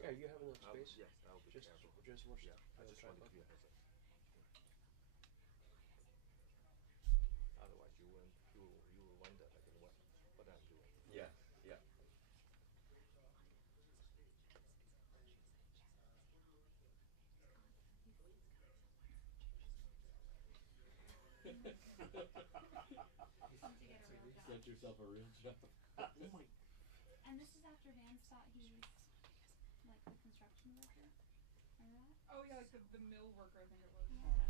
Yeah, you have enough space. Yes, I'll be Just careful. watch. Yeah, I just want to give you a heads up. Otherwise, you will wonder like what I'm doing. Yeah, yeah. Set yourself a real job. Oh my. And this is after Vance thought he was like the construction worker. Remember that? Oh yeah, like the mill worker, I think it was. Yeah.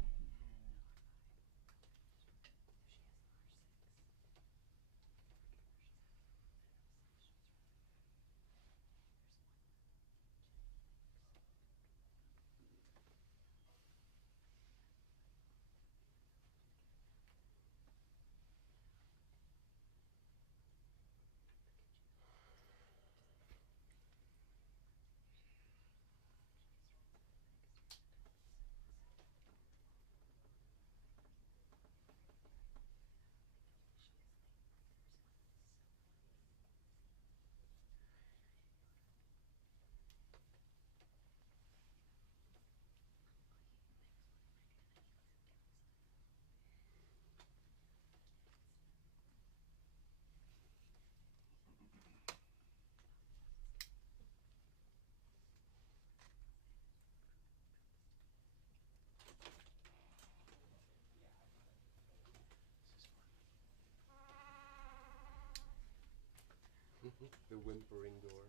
The whimpering door.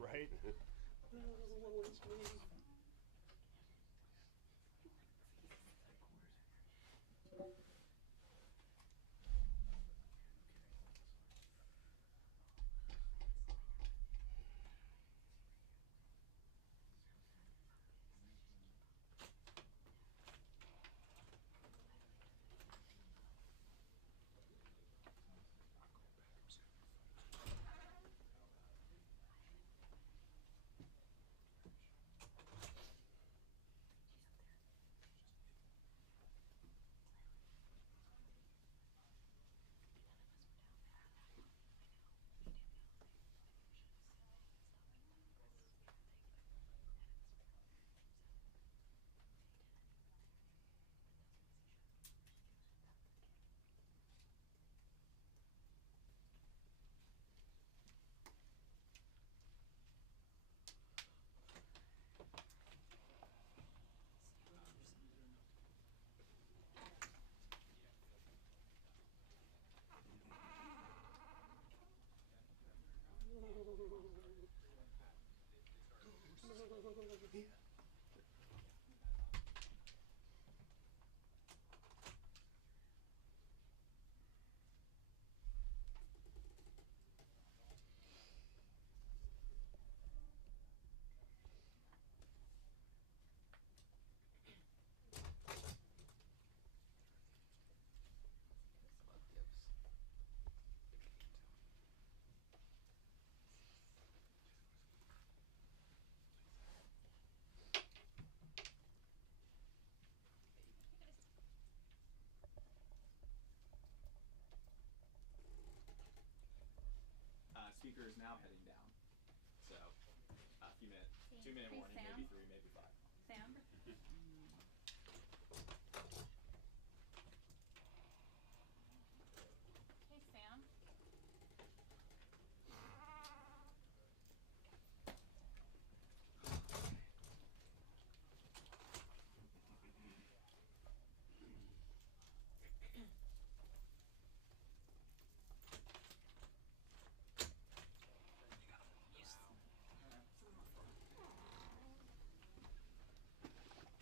Right? No, it's me. Speaker is now heading down. So, a few minutes, 2-minute Hey, warning, Sam? maybe 3, maybe 5. Sam? Hey, Sam?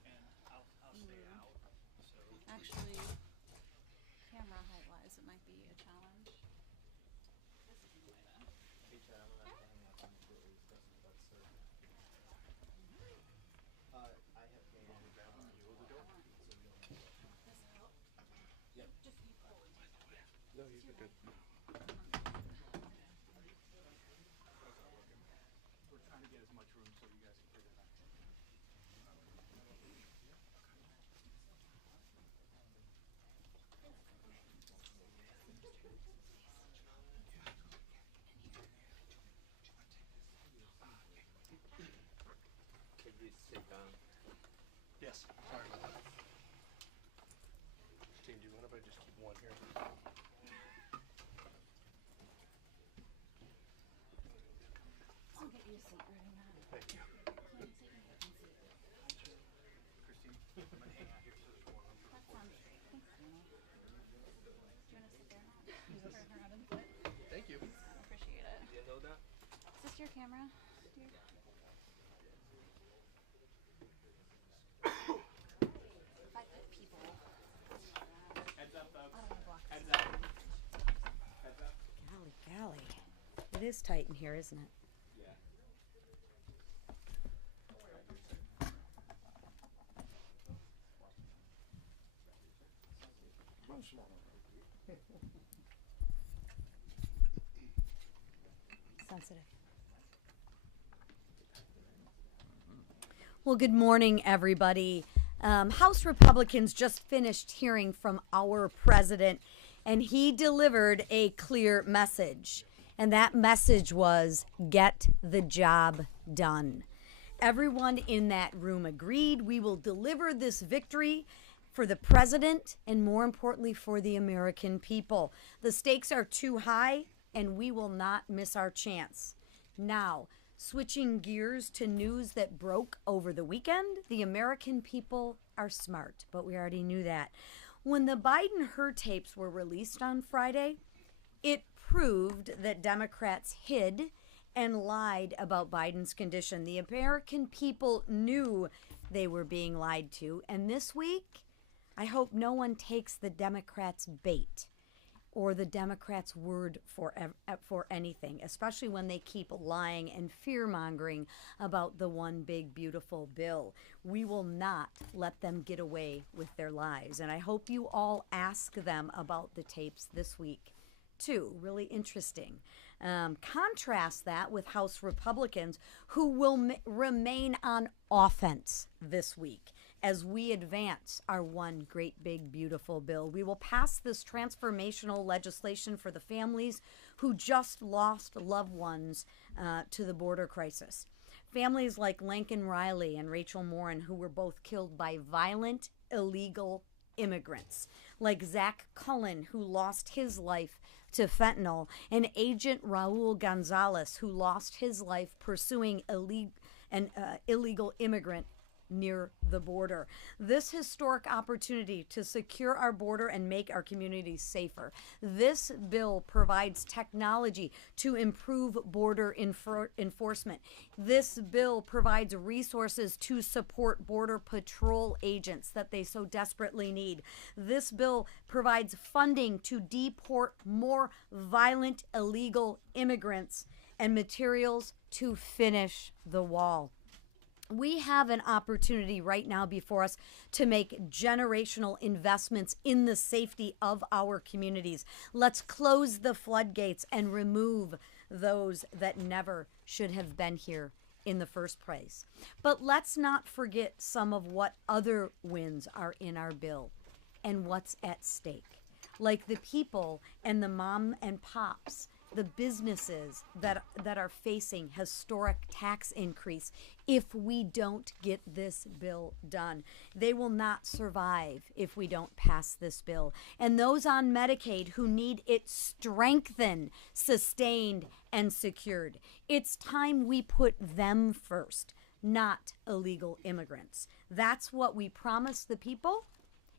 And I'll stay out. So Actually, camera height-wise, it might be a challenge. This is Elena. Teacher, I'm gonna have to discuss about surgery. I have pain. This help? Yep. Just you pull it. No, you're good. we're trying to get as much room so you guys can figure it out. if I just keep one here? I'll get you a seat right now. Thank you. Christine, I'm gonna hang out here so there's more room for That sounds great. Thanks, Danny. Do you want to sit there now? Use her hand and foot. Thank you. I appreciate it. You know that? Is this your camera, dear? If I put people, Heads up, folks. I don't want to block Heads this. up. Heads up. Golly. It is tight in here, isn't it? Yeah. Sensitive. Well, good morning, everybody. House Republicans just finished hearing from our president, and he delivered a clear message. And that message was, get the job done. Everyone in that room agreed we will deliver this victory for the president and, more importantly, for the American people. The stakes are too high, and we will not miss our chance. Now, switching gears to news that broke over the weekend, the American people are smart, but we already knew that. When the Biden-Hur tapes were released on Friday, it proved that Democrats hid and lied about Biden's condition. The American people knew they were being lied to, and this week, I hope no one takes the Democrats' bait or the Democrats' word for anything, especially when they keep lying and fear-mongering about the one big, beautiful bill. We will not let them get away with their lies, and I hope you all ask them about the tapes this week, too. Really interesting. Contrast that with House Republicans who will remain on offense this week as we advance our one great big beautiful bill. We will pass this transformational legislation for the families who just lost loved ones to the border crisis. Families like Lincoln Riley and Rachel Morin, who were both killed by violent, illegal immigrants, like Zach Cullen, who lost his life to fentanyl, and Agent Raul Gonzalez, who lost his life pursuing an illegal immigrant near the border. This historic opportunity to secure our border and make our communities safer. This bill provides technology to improve border enforcement. This bill provides resources to support border patrol agents that they so desperately need. This bill provides funding to deport more violent illegal immigrants and materials to finish the wall. We have an opportunity right now before us to make generational investments in the safety of our communities. Let's close the floodgates and remove those that never should have been here in the first place. But let's not forget some of what other wins are in our bill and what's at stake, like the people and the mom and pops, the businesses that are facing historic tax increase if we don't get this bill done. They will not survive if we don't pass this bill. And those on Medicaid who need it strengthened, sustained, and secured. It's time we put them first, not illegal immigrants. That's what we promised the people,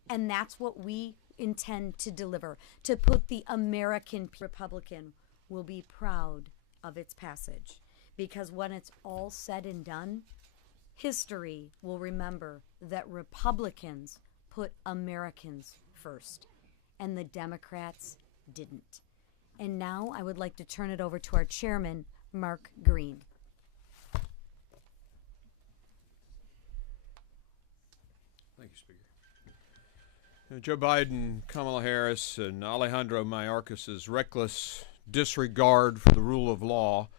and that's what we intend to deliver, to put the American Republican will be proud of its passage, because when it's all said and done, history will remember that Republicans put Americans first and the Democrats didn't. And now I would like to turn it over to our chairman, Mark Green. Thank you, Speaker. Joe Biden, Kamala Harris, and Alejandro Mayorkas's reckless disregard for the rule of law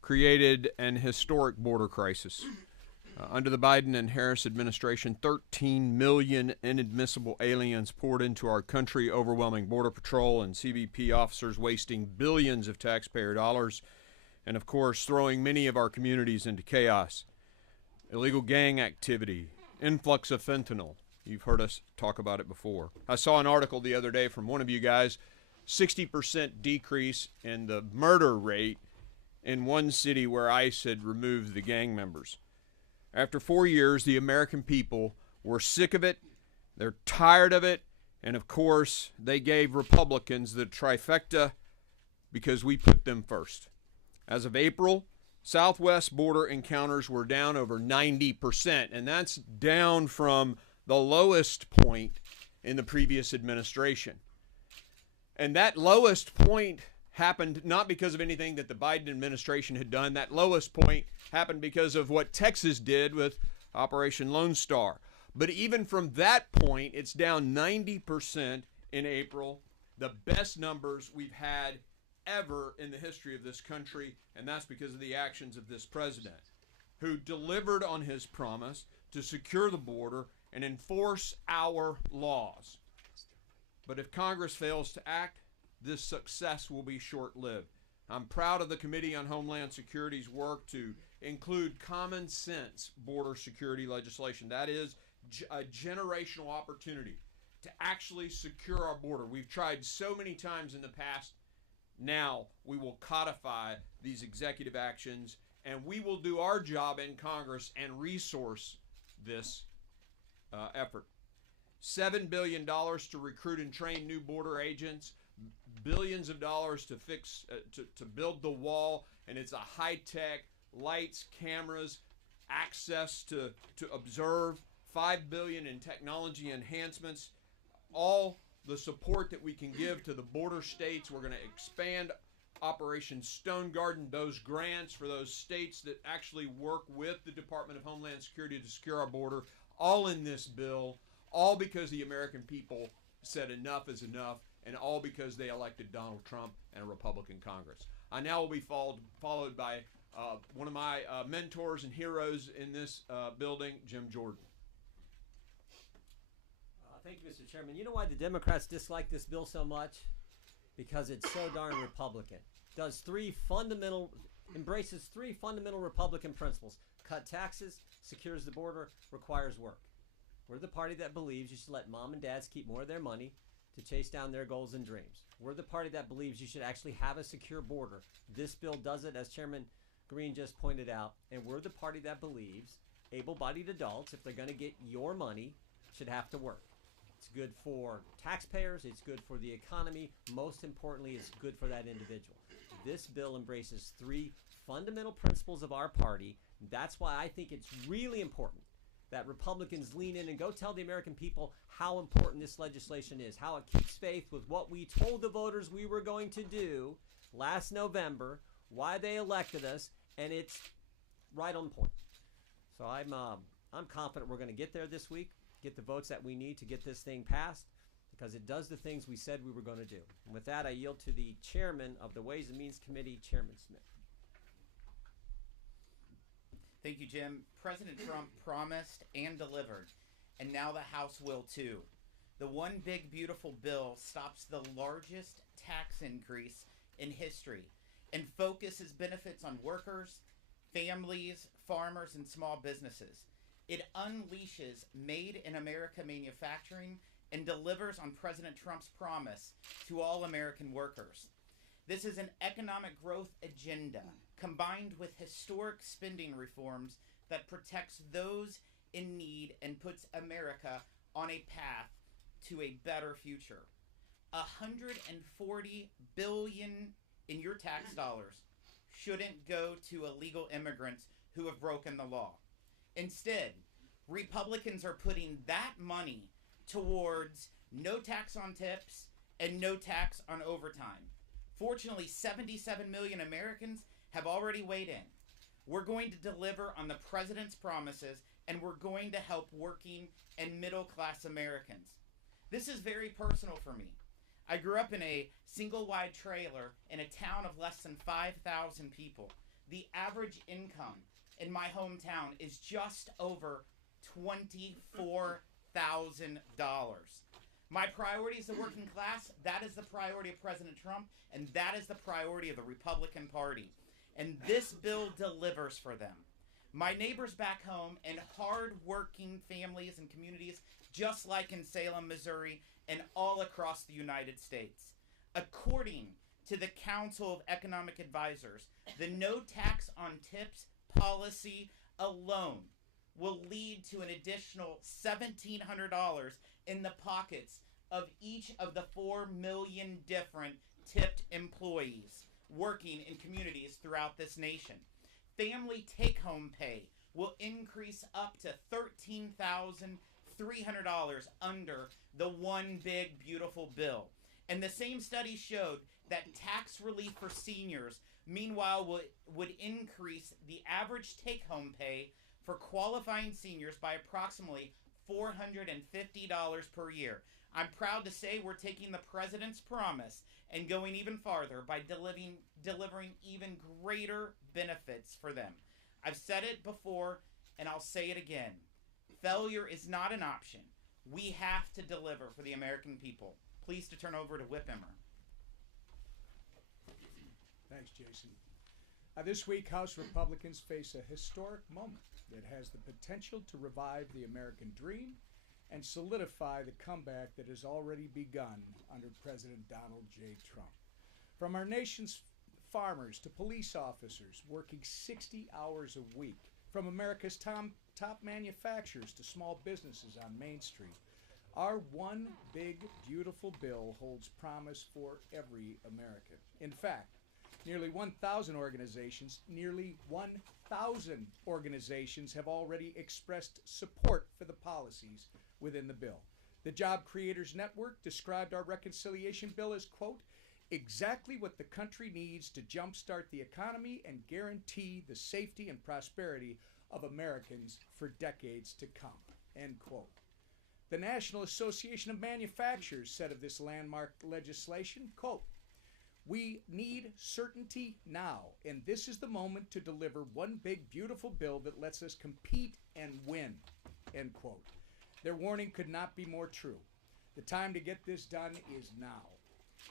created an historic border crisis. Under the Biden and Harris administration, 13 million inadmissible aliens poured into our country, overwhelming Border Patrol and CBP officers, wasting billions of taxpayer dollars, and of course, throwing many of our communities into chaos. Illegal gang activity, influx of fentanyl, You've heard us talk about it before. I saw an article the other day from one of you guys, 60% decrease in the murder rate in one city where ICE had removed the gang members. After 4 years, the American people were sick of it, they're tired of it, and of course, they gave Republicans the trifecta because we put them first. As of April, Southwest border encounters were down over 90%, and that's down from the lowest point in the previous administration. And that lowest point happened not because of anything that the Biden administration had done. That lowest point happened because of what Texas did with Operation Lone Star. But even from that point, it's down 90% in April, the best numbers we've had ever in the history of this country, and that's because of the actions of this president, who delivered on his promise to secure the border and enforce our laws. But if Congress fails to act, this success will be short-lived. I'm proud of the Committee on Homeland Security's work to include common sense border security legislation. That is a generational opportunity to actually secure our border. We've tried so many times in the past. Now we will codify these executive actions, and we will do our job in Congress and resource this effort. $7 billion to recruit and train new border agents, billions of dollars to fix, to build the wall, and it's a high-tech, lights, cameras, access to observe, $5 billion in technology enhancements, all the support that we can give to the border states. We're going to expand Operation Stone Garden, those grants for those states that actually work with the Department of Homeland Security to secure our border, all in this bill, all because the American people said enough is enough, and all because they elected Donald Trump and a Republican Congress. I now will be followed by one of my mentors and heroes in this building, Jim Jordan. Thank you, Mr. Chairman. You know why the Democrats dislike this bill so much? Because it's so darn Republican. Embraces three fundamental Republican principles. Cut taxes, secures the border, requires work. We're the party that believes you should let mom and dads keep more of their money to chase down their goals and dreams. We're the party that believes you should actually have a secure border. This bill does it, as Chairman Green just pointed out. And we're the party that believes able-bodied adults, if they're going to get your money, should have to work. It's good for taxpayers. It's good for the economy. Most importantly, it's good for that individual. This bill embraces three fundamental principles of our party. That's why I think it's really important that Republicans lean in and go tell the American people how important this legislation is, how it keeps faith with what we told the voters we were going to do last November, why they elected us, and it's right on point. So I'm confident we're going to get there this week, get the votes that we need to get this thing passed, because it does the things we said we were going to do. And with that, I yield to the chairman of the Ways and Means Committee, Chairman Smith. Thank you, Jim. President Trump promised and delivered, and now the House will too. The One Big Beautiful Bill stops the largest tax increase in history and focuses benefits on workers, families, farmers, and small businesses. It unleashes Made in America manufacturing and delivers on President Trump's promise to all American workers. This is an economic growth agenda combined with historic spending reforms that protects those in need and puts America on a path to a better future. $140 billion in your tax dollars shouldn't go to illegal immigrants who have broken the law. Instead, Republicans are putting that money towards no tax on tips and no tax on overtime. Fortunately, 77 million Americans have already weighed in. We're going to deliver on the president's promises, and we're going to help working and middle-class Americans. This is very personal for me. I grew up in a single-wide trailer in a town of less than 5,000 people. The average income in my hometown is just over $24,000. My priority is the working class. That is the priority of President Trump, and that is the priority of the Republican Party. And this bill delivers for them. My neighbors back home and hard-working families and communities just like in Salem, Missouri, and all across the United States. According to the Council of Economic Advisors, the no tax on tips policy alone will lead to an additional $1,700 in the pockets of each of the 4 million different tipped employees working in communities throughout this nation. Family take-home pay will increase up to $13,300 under the One Big Beautiful Bill. And the same study showed that tax relief for seniors, meanwhile, would increase the average take-home pay for qualifying seniors by approximately $450 per year. I'm proud to say we're taking the president's promise and going even farther by delivering even greater benefits for them. I've said it before, and I'll say it again. Failure is not an option. We have to deliver for the American people. Pleased to turn over to Whip Emmer. Thanks, Jason. This week, House Republicans face a historic moment that has the potential to revive the American dream and solidify the comeback that has already begun under President Donald J. Trump. From our nation's farmers to police officers working 60 hours a week, from America's top manufacturers to small businesses on Main Street, our One Big Beautiful Bill holds promise for every American. In fact, nearly 1,000 organizations have already expressed support for the policies within the bill. The Job Creators Network described our reconciliation bill as, quote, exactly what the country needs to jumpstart the economy and guarantee the safety and prosperity of Americans for decades to come, end quote. The National Association of Manufacturers said of this landmark legislation, quote, we need certainty now, and this is the moment to deliver one big, beautiful bill that lets us compete and win, end quote. Their warning could not be more true. The time to get this done is now.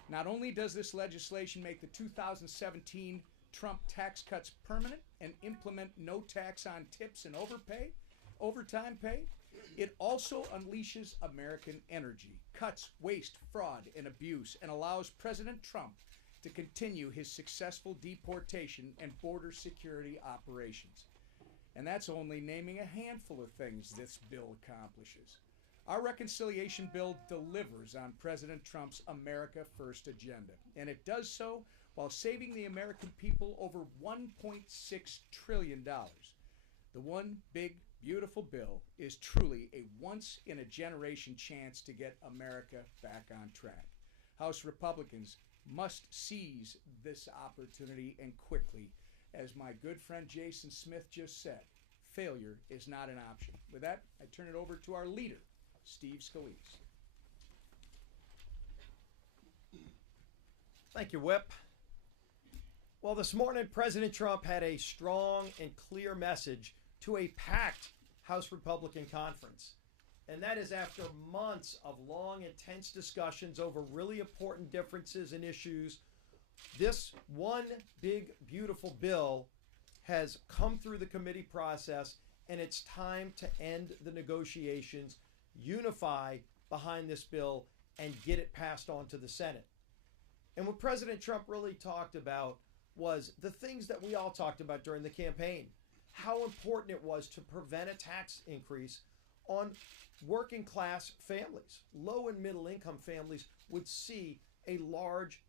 Not only does this legislation make the 2017 Trump tax cuts permanent and implement no tax on tips and overtime pay, it also unleashes American energy, cuts waste, fraud, and abuse, and allows President Trump to continue his successful deportation and border security operations. And that's only naming a handful of things this bill accomplishes. Our reconciliation bill delivers on President Trump's America First agenda, and it does so while saving the American people over $1.6 trillion. The One Big Beautiful Bill is truly a once-in-a-generation chance to get America back on track. House Republicans must seize this opportunity, and quickly. As my good friend Jason Smith just said, failure is not an option. With that, I turn it over to our leader, Steve Scalise. Thank you, Whip. Well, this morning, President Trump had a strong and clear message to a packed House Republican conference. And that is after months of long, intense discussions over really important differences and issues. This One Big Beautiful Bill has come through the committee process, and it's time to end the negotiations, unify behind this bill, and get it passed on to the Senate. And what President Trump really talked about was the things that we all talked about during the campaign. How important it was to prevent a tax increase on working class families. Low and middle income families would see a large,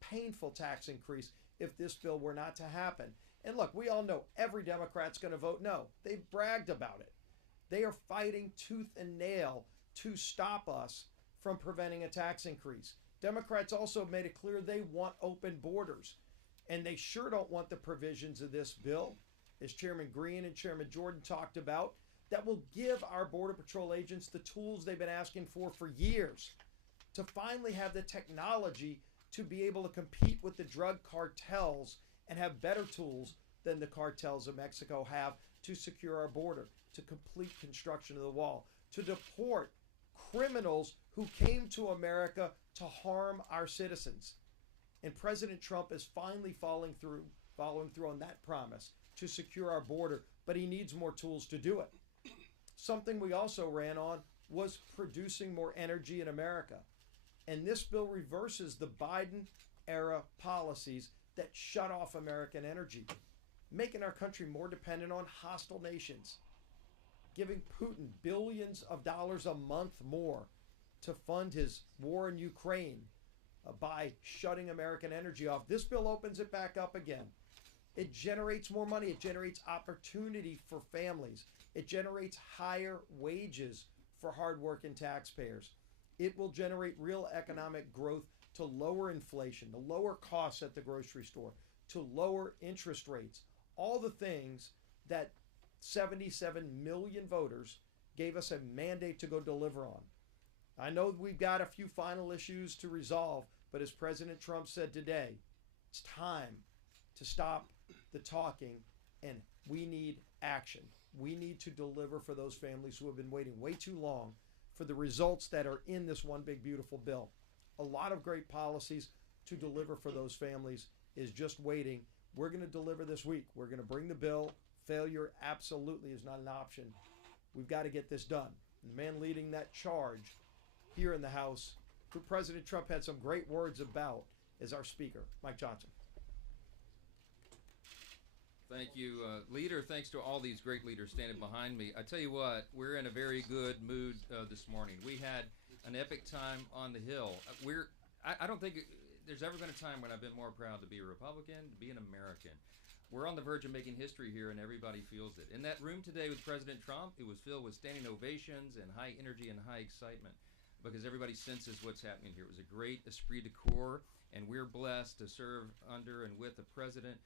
painful tax increase if this bill were not to happen. And look, we all know every Democrat's going to vote no. They've bragged about it. They are fighting tooth and nail to stop us from preventing a tax increase. Democrats also made it clear they want open borders. And they sure don't want the provisions of this bill, as Chairman Green and Chairman Jordan talked about, that will give our Border Patrol agents the tools they've been asking for years to finally have the technology to be able to compete with the drug cartels and have better tools than the cartels of Mexico have to secure our border, to complete construction of the wall, to deport criminals who came to America to harm our citizens. And President Trump is finally following through on that promise to secure our border, but he needs more tools to do it. Something we also ran on was producing more energy in America. And this bill reverses the Biden era policies that shut off American energy, making our country more dependent on hostile nations, giving Putin billions of dollars a month more to fund his war in Ukraine by shutting American energy off. This bill opens it back up again. It generates more money. It generates opportunity for families. It generates higher wages for hardworking taxpayers. It will generate real economic growth to lower inflation, to lower costs at the grocery store, to lower interest rates. All the things that 77 million voters gave us a mandate to go deliver on. I know we've got a few final issues to resolve, but as President Trump said today, it's time to stop the talking and we need action. We need to deliver for those families who have been waiting way too long for the results that are in this one big beautiful bill. A lot of great policies to deliver for those families is just waiting. We're going to deliver this week. We're going to bring the bill. Failure absolutely is not an option. We've got to get this done. And the man leading that charge here in the House, who President Trump had some great words about, is our Speaker, Mike Johnson. Thank you, Leader. Thanks to all these great leaders standing behind me. I tell you what, we're in a very good mood this morning. We had an epic time on the Hill. I don't think there's ever been a time when I've been more proud to be a Republican, to be an American. We're on the verge of making history here, and everybody feels it. In that room today with President Trump, it was filled with standing ovations and high energy and high excitement because everybody senses what's happening here. It was a great esprit de corps, and we're blessed to serve under and with a president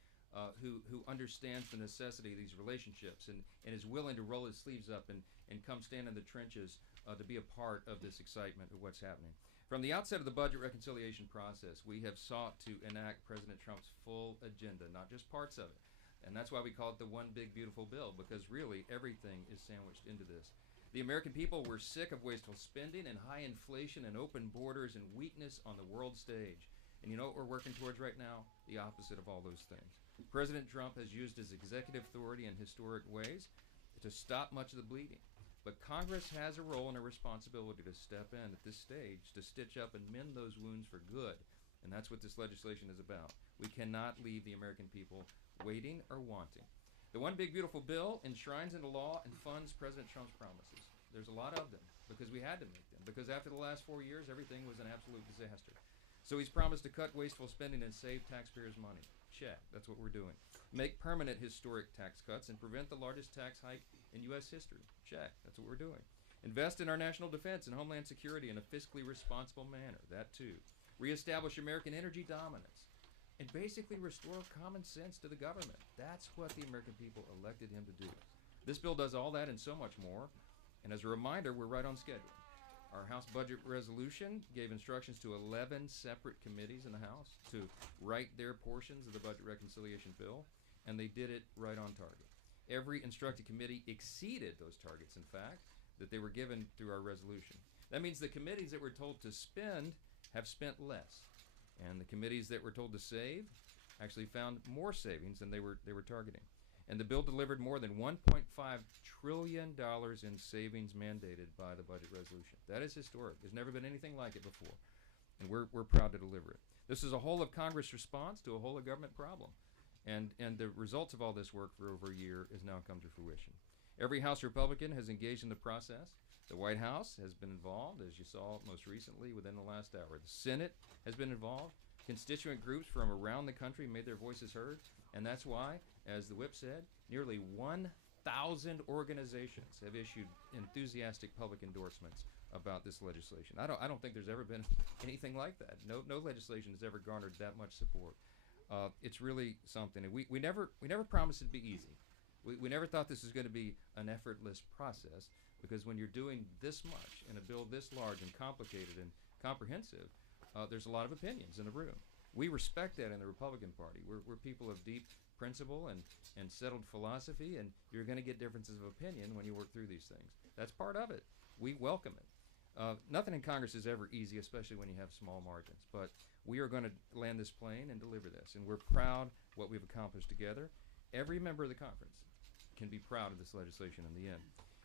who understands the necessity of these relationships and is willing to roll his sleeves up and come stand in the trenches to be a part of this excitement of what's happening. From the outset of the budget reconciliation process, we have sought to enact President Trump's full agenda, not just parts of it. And that's why we call it the one big beautiful bill, because really everything is sandwiched into this. The American people were sick of wasteful spending and high inflation and open borders and weakness on the world stage. And you know what we're working towards right now? The opposite of all those things. President Trump has used his executive authority in historic ways to stop much of the bleeding. But Congress has a role and a responsibility to step in at this stage to stitch up and mend those wounds for good. And that's what this legislation is about. We cannot leave the American people waiting or wanting. The one big beautiful bill enshrines into law and funds President Trump's promises. There's a lot of them because we had to make them. Because after the last 4 years, everything was an absolute disaster. So he's promised to cut wasteful spending and save taxpayers' money. Check. That's what we're doing. Make permanent historic tax cuts and prevent the largest tax hike in U.S. history. Check. That's what we're doing. Invest in our national defense and homeland security in a fiscally responsible manner. That too. Reestablish American energy dominance. And basically restore common sense to the government. That's what the American people elected him to do. This bill does all that and so much more. And as a reminder, we're right on schedule. Our House Budget Resolution gave instructions to 11 separate committees in the House to write their portions of the Budget Reconciliation Bill, and they did it right on target. Every instructed committee exceeded those targets, in fact, that they were given through our resolution. That means the committees that were told to spend have spent less, and the committees that were told to save actually found more savings than they were targeting. And the bill delivered more than $1.5 trillion in savings mandated by the budget resolution. That is historic. There's never been anything like it before. And we're proud to deliver it. This is a whole of Congress response to a whole of government problem. And the results of all this work for over a year has now come to fruition. Every House Republican has engaged in the process. The White House has been involved, as you saw most recently within the last hour. The Senate has been involved. Constituent groups from around the country made their voices heard. And that's why, as the whip said, nearly 1,000 organizations have issued enthusiastic public endorsements about this legislation. I don't think there's ever been anything like that. No legislation has ever garnered that much support. It's really something. And we never promised it'd be easy. We never thought this was going to be an effortless process, because when you're doing this much in a bill this large and complicated and comprehensive, there's a lot of opinions in the room. We respect that in the Republican Party. We're people of deep principle and settled philosophy, and you're going to get differences of opinion when you work through these things. That's part of it. We welcome it. Nothing in Congress is ever easy, especially when you have small margins. But we are going to land this plane and deliver this, and we're proud what we've accomplished together. Every member of the conference can be proud of this legislation in the end.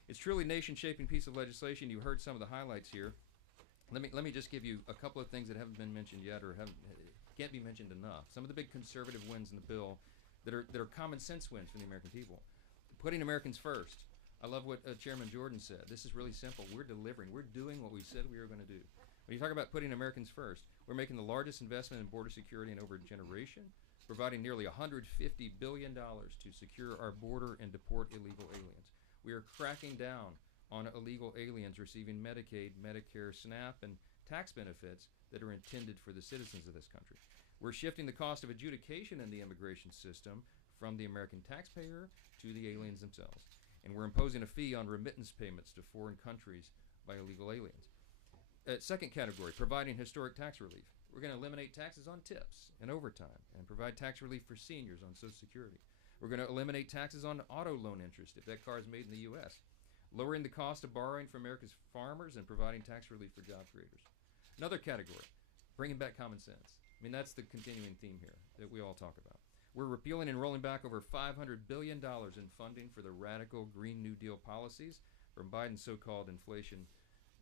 It's truly a nation-shaping piece of legislation. You heard some of the highlights here. Let me just give you a couple of things that haven't been mentioned yet or can't be mentioned enough. Some of the big conservative wins in the bill that are common sense wins for the American people. Putting Americans first. I love what Chairman Jordan said. This is really simple. We're delivering. We're doing what we said we were going to do. When you talk about putting Americans first, we're making the largest investment in border security in over a generation, providing nearly $150 billion to secure our border and deport illegal aliens. We are cracking down on illegal aliens receiving Medicaid, Medicare, SNAP, and tax benefits that are intended for the citizens of this country. We're shifting the cost of adjudication in the immigration system from the American taxpayer to the aliens themselves. And we're imposing a fee on remittance payments to foreign countries by illegal aliens. Second category, providing historic tax relief. We're going to eliminate taxes on tips and overtime and provide tax relief for seniors on Social Security. We're going to eliminate taxes on auto loan interest if that car is made in the U.S., lowering the cost of borrowing for America's farmers and providing tax relief for job creators. Another category, bringing back common sense. I mean, that's the continuing theme here that we all talk about. We're repealing and rolling back over $500 billion in funding for the radical Green New Deal policies from Biden's so-called Inflation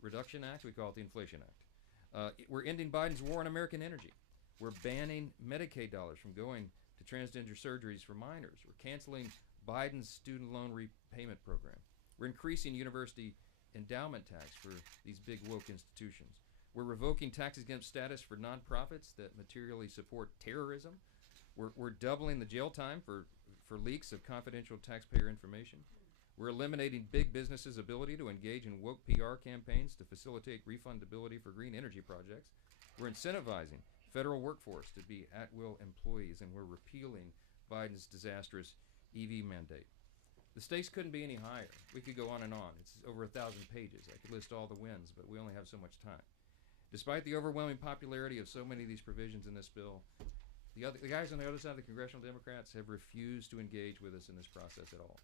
Reduction Act. We call it the Inflation Act. We're ending Biden's war on American energy. We're banning Medicaid dollars from going to transgender surgeries for minors. We're canceling Biden's student loan repayment program. We're increasing university endowment tax for these big woke institutions. We're revoking tax exempt status for nonprofits that materially support terrorism. We're doubling the jail time for leaks of confidential taxpayer information. We're eliminating big businesses' ability to engage in woke PR campaigns to facilitate refundability for green energy projects. We're incentivizing federal workforce to be at-will employees, and we're repealing Biden's disastrous EV mandate. The stakes couldn't be any higher. We could go on and on. It's over 1,000 pages. I could list all the wins, but we only have so much time. Despite the overwhelming popularity of so many of these provisions in this bill, the guys on the other side of the congressional Democrats have refused to engage with us in this process at all.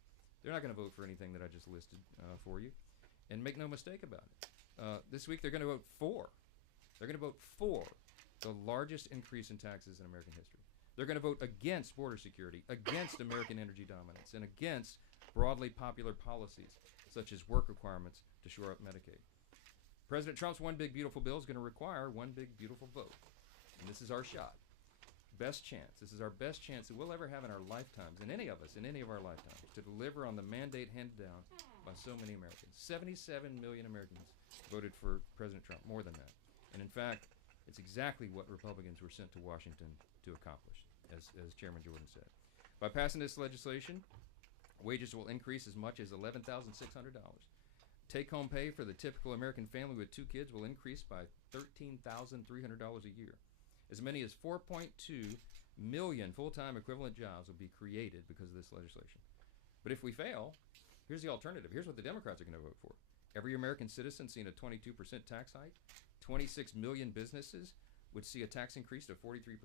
They're not going to vote for anything that I just listed for you. And make no mistake about it. This week they're going to vote for. They're going to vote for the largest increase in taxes in American history. They're going to vote against border security, against American energy dominance, and against broadly popular policies such as work requirements to shore up Medicaid. President Trump's One Big Beautiful Bill is going to require one big beautiful vote. And this is our shot. Best chance. This is our best chance that we'll ever have in our lifetimes, in any of us, in any of our lifetimes, to deliver on the mandate handed down by so many Americans. 77 million Americans voted for President Trump, more than that. And in fact, it's exactly what Republicans were sent to Washington to accomplish, as Chairman Jordan said. By passing this legislation, wages will increase as much as $11,600. Take-home pay for the typical American family with 2 kids will increase by $13,300 a year. As many as 4.2 million full-time equivalent jobs will be created because of this legislation. But if we fail, here's the alternative. Here's what the Democrats are going to vote for. Every American citizen seeing a 22% tax hike. 26 million businesses would see a tax increase of 43%.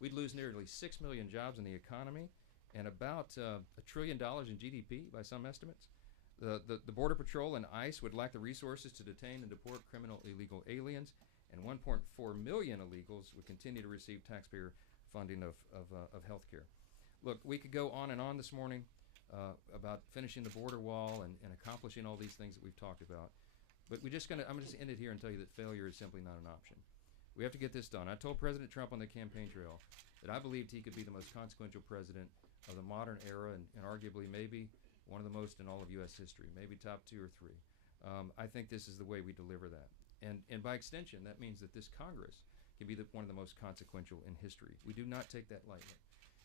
We'd lose nearly 6 million jobs in the economy and about $1 trillion in GDP by some estimates. The Border Patrol and ICE would lack the resources to detain and deport criminal illegal aliens, and 1.4 million illegals would continue to receive taxpayer funding of health care. Look, we could go on and on this morning about finishing the border wall and accomplishing all these things that we've talked about. But I'm just end it here and tell you that failure is simply not an option. We have to get this done. I told President Trump on the campaign trail that I believed he could be the most consequential president of the modern era and arguably maybe one of the most in all of U.S. history, maybe top 2 or 3. I think this is the way we deliver that. And by extension, that means that this Congress can be one of the most consequential in history. We do not take that lightly.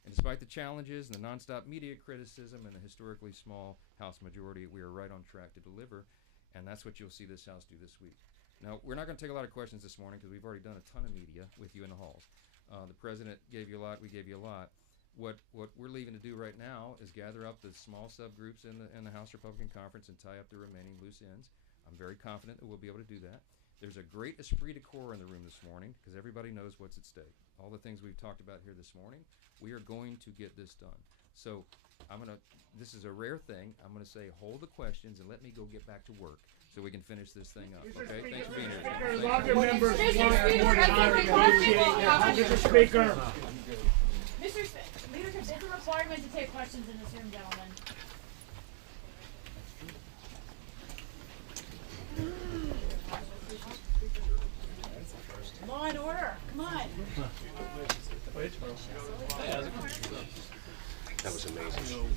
And despite the challenges and the nonstop media criticism and the historically small House majority, we are right on track to deliver, and that's what you'll see this House do this week. Now, we're not going to take a lot of questions this morning because we've already done a ton of media with you in the halls. The President gave you a lot, we gave you a lot. What we're leaving to do right now is gather up the small subgroups in the House Republican Conference and tie up the remaining loose ends. I'm very confident that we'll be able to do that. There's a great esprit de corps in the room this morning because everybody knows what's at stake. All the things we've talked about here this morning, we are going to get this done. So this is a rare thing. I'm going to say hold the questions and let me go get back to work so we can finish this thing up. Okay? Thanks for being here. Mr. Speaker. Leadership, there's a requirement to take questions in this room, gentlemen. That was amazing.